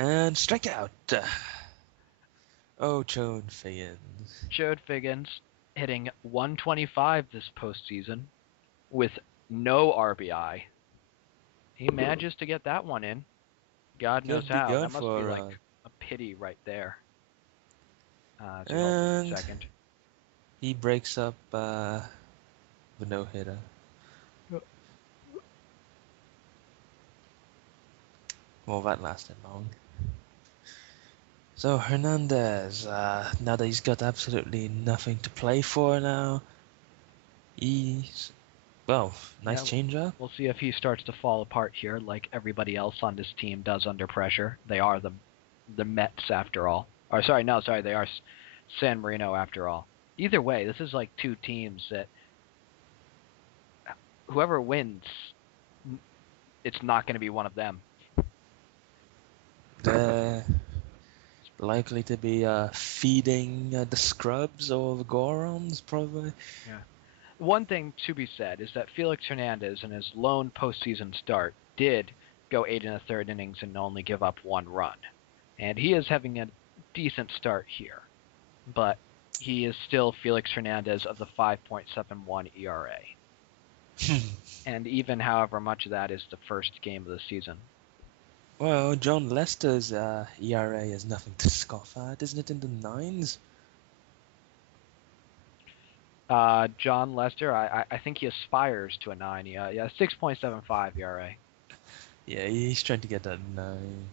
And strikeout. Oh, Joan Figgins. Jared Figgins hitting 125 this postseason with no RBI. He manages to get that one in. God knows Could be how. good That must be for like a pity right there. As we hold for a and second. he breaks up the no hitter. Well, that lasted long. So Hernandez, now that he's got absolutely nothing to play for now, he's well, nice Yeah, changeup. we'll see if he starts to fall apart here, like everybody else on this team does under pressure. They are the Mets after all. Or sorry, they are San Marino after all. Either way, this is like two teams that whoever wins, it's not going to be one of them. They're likely to be feeding the scrubs or the Gorons, probably. Yeah. One thing to be said is that Felix Hernandez, in his lone postseason start, did go 8 1/3 innings and only give up 1 run. And he is having a decent start here. But he is still Felix Hernandez of the 5.71 ERA. And even however much of that is the first game of the season. Well, John Lester's ERA is nothing to scoff at, isn't it? In the nines. John Lester, I think he aspires to a 9. Yeah, 6.75 ERA. Yeah, he's trying to get that nine.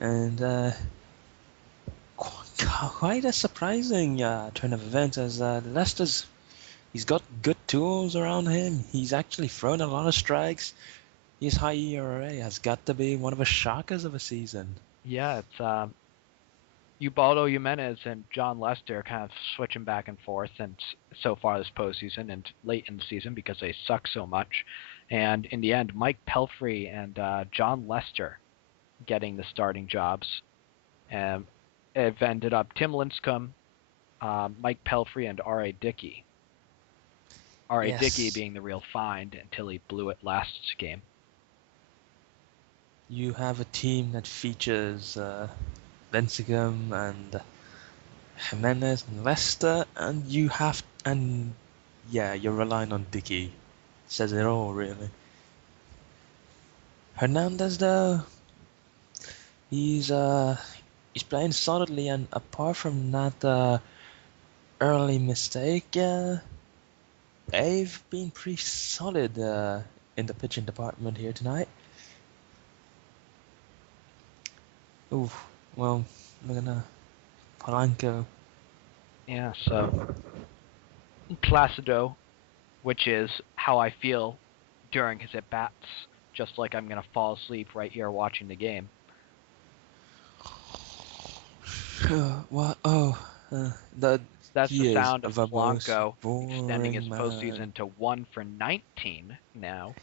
And quite a surprising turn of events as he's got good tools around him. He's actually thrown a lot of strikes. His high ERA has got to be one of the shockers of the season. Yeah, it's Ubaldo Jimenez and John Lester kind of switching back and forth, and so far this postseason and late in the season because they suck so much. And in the end, Mike Pelfrey and John Lester getting the starting jobs. It ended up Tim Lincecum, Mike Pelfrey, and R.A. Dickey. R.A. Dickey Yes, being the real find until he blew it last game. you have a team that features Lincecum and Jimenez and Lester, and yeah, you're relying on Dickey. Says it all, really. Hernandez, though, he's uh, he's playing solidly, and apart from that early mistake, they've been pretty solid in the pitching department here tonight. Ooh, well, I'm gonna Polanco. Yeah, so Placido, which is how I feel during his at bats, just like I'm gonna fall asleep right here watching the game. What? Oh, that That's the he is sound of the most Polanco extending his boring man. postseason to 1 for 19 now.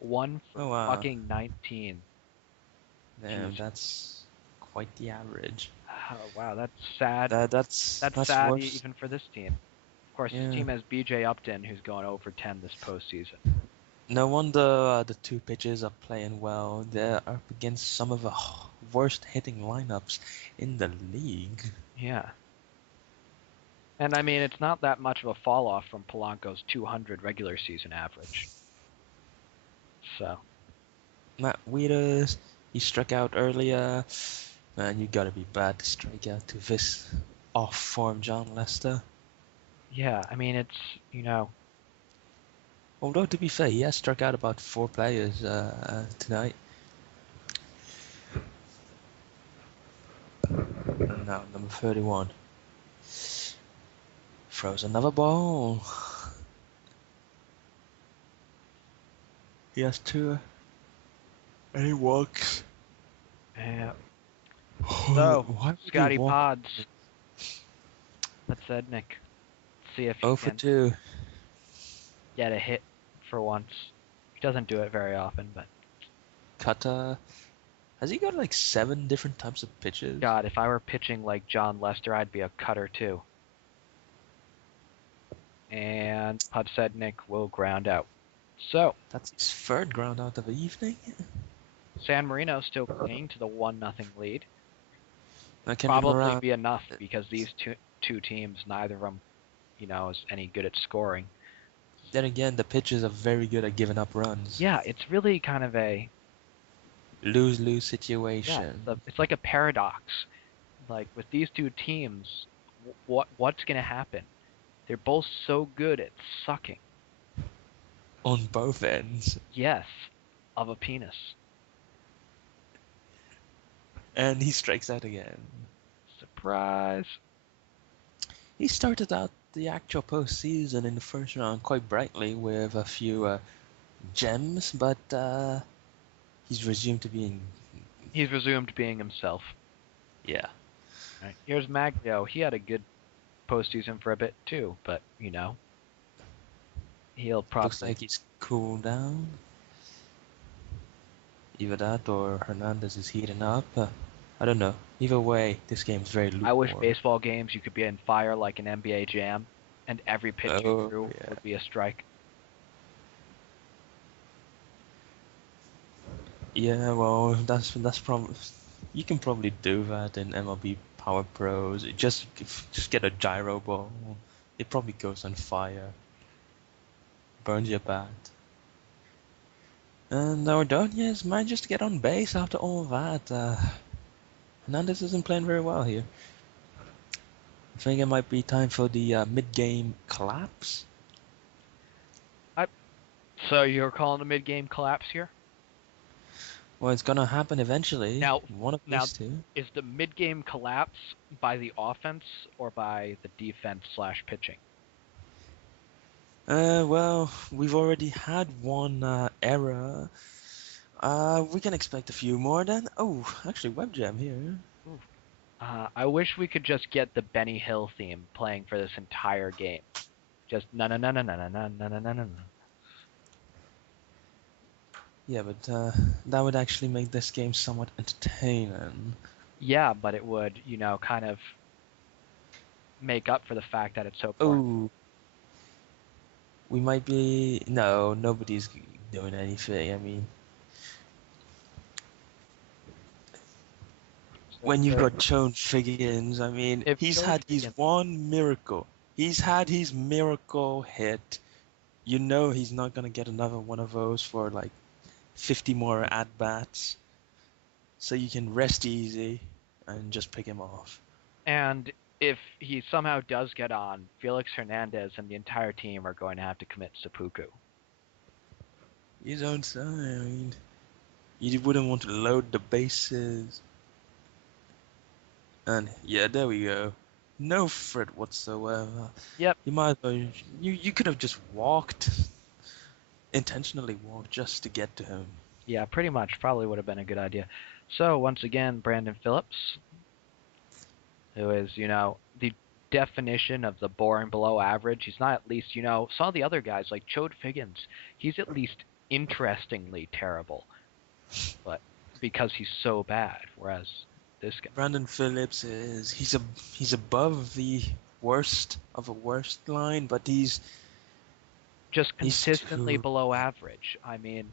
One for Oh wow, fucking 19. damn, Jeez. that's quite the average. Oh, wow, that's sad. That's That's sad worse. even for this team. Of course, this Yeah. team has B.J. Upton, who's going over 10 this postseason. No wonder the two pitchers are playing well. They're up against some of the worst hitting lineups in the league. Yeah. And I mean, it's not that much of a fall off from Polanco's 200 regular season average. So, Matt Wieters, he struck out earlier. Man, you gotta be bad to strike out to this off form John Lester. yeah, I mean, it's. Although to be fair, he has struck out about four players tonight. Now number 31 throws another ball. He has two, and he walks. Uh, so, Why would you Scotty walk? Pods, let's Nick. See if he 0 for can 2. get a hit for once. He doesn't do it very often, but Cutter. Has he got like 7 different types of pitches? God, if I were pitching like John Lester, I'd be a cutter too. And Podsednik will ground out. So, That's his third ground out of the evening. San Marino still clinging to the 1-0 lead. I can Probably remember. be enough because these two teams, neither of them, is any good at scoring. Then again, the pitchers are very good at giving up runs. Yeah, it's really kind of a Lose-lose situation. it's like a paradox. Like with these two teams, what's going to happen? They're both so good at sucking. On both ends. Yes, of a penis. And he strikes out again. Surprise. He started out the actual postseason in the first round quite brightly with a few gems, but he's resumed to being. He's resumed being himself. Yeah. Right. Here's Maglio. He had a good postseason for a bit too, but he'll probably. Looks like he's cooled down. Either that or Hernandez is heating up. I don't know. Either way, this game's very lukewarm. I wish baseball games you could be in fire like an NBA Jam, and every pitch you threw would be a strike. Yeah, well, that's probably you can probably do that in MLB Power Pros. Just get a gyro ball. It probably goes on fire, burns your bat. And Ordonez manages to get on base after all that. Hernandez isn't playing very well here. I think it might be time for the mid-game collapse. So you're calling a mid-game collapse here? Well, it's gonna happen eventually. Now, one of these two. Is the mid-game collapse by the offense or by the defense/pitching? Well, we've already had one error. We can expect a few more then. Oh, actually, web jam here. I wish we could just get the Benny Hill theme playing for this entire game. Just na na na na na na na na na na. Yeah, but that would actually make this game somewhat entertaining. Yeah, but it would, kind of make up for the fact that it's so boring. Oh, we might be. No, nobody's doing anything. I mean, when you've got Joan Figgins, I mean, he's had his one miracle. He's had his miracle hit. You know he's not gonna get another one of those for like 50 more at-bats. So you can rest easy and just pick him off. And if he somehow does get on, Felix Hernandez and the entire team are going to have to commit seppuku. You don't say. I mean, you wouldn't want to load the bases. And yeah, there we go. No threat whatsoever. Yep. You might as well. You could have just walked, intentionally walked just to get to him. Yeah, pretty much. Probably would have been a good idea. So once again, Brandon Phillips, who is the definition of the boring below average. He's not at least some of the other guys like Chode Figgins. He's at least interestingly terrible, but because he's so bad. Whereas this guy, Brandon Phillips he's above the worst of a worst line, but he's just consistently below average. I mean,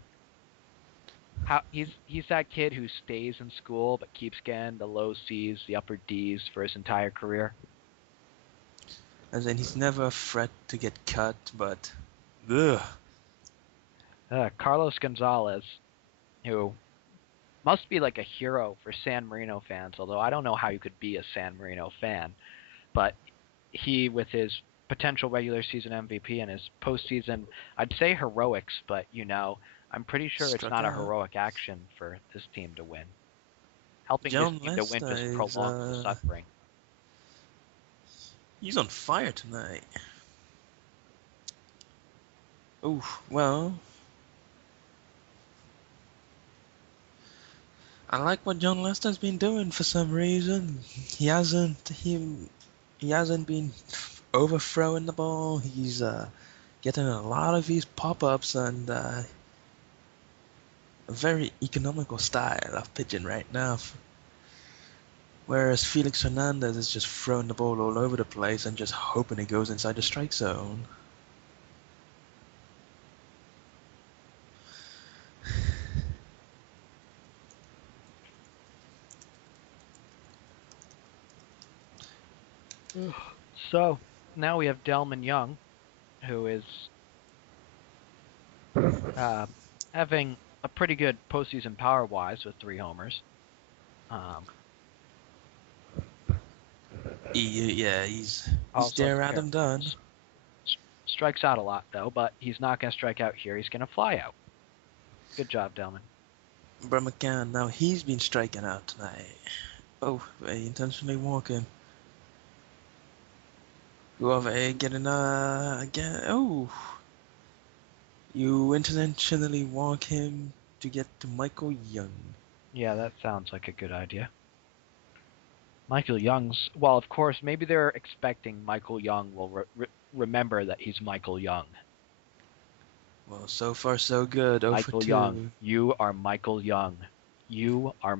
he's that kid who stays in school but keeps getting the low C's, the upper D's for his entire career. As in, he's never a threat to get cut, but ugh. Carlos Gonzalez, who must be like a hero for San Marino fans, although I don't know how you could be a San Marino fan. But he, with his potential regular season MVP and his postseason, I'd say heroics, but I'm pretty sure it's not a heroic action for this team to win. Helping this team to win just prolongs the suffering. He's on fire tonight. Oh, well. I like what John Lester's been doing for some reason. He hasn't been overthrowing the ball. He's getting a lot of these pop-ups and a very economical style of pitching right now. Whereas Felix Hernandez is just throwing the ball all over the place and just hoping it goes inside the strike zone. So now we have Delman Young, who is uh, having a pretty good postseason power-wise with 3 homers. Um, Yeah, he's also has there a at pair of him done. doubles. Strikes out a lot though, but he's not going to strike out here. He's going to fly out. Good job, Delman. But McCann, now he's been striking out tonight. Oh, they intentionally walking. Whoever getting again. Oh, you intentionally walk him to get to Michael Young. Yeah, that sounds like a good idea. Michael Young's, well, of course, maybe they're expecting Michael Young will remember that he's Michael Young. Well, so far so good. 0 for Michael Young, 2. you are Michael Young. You are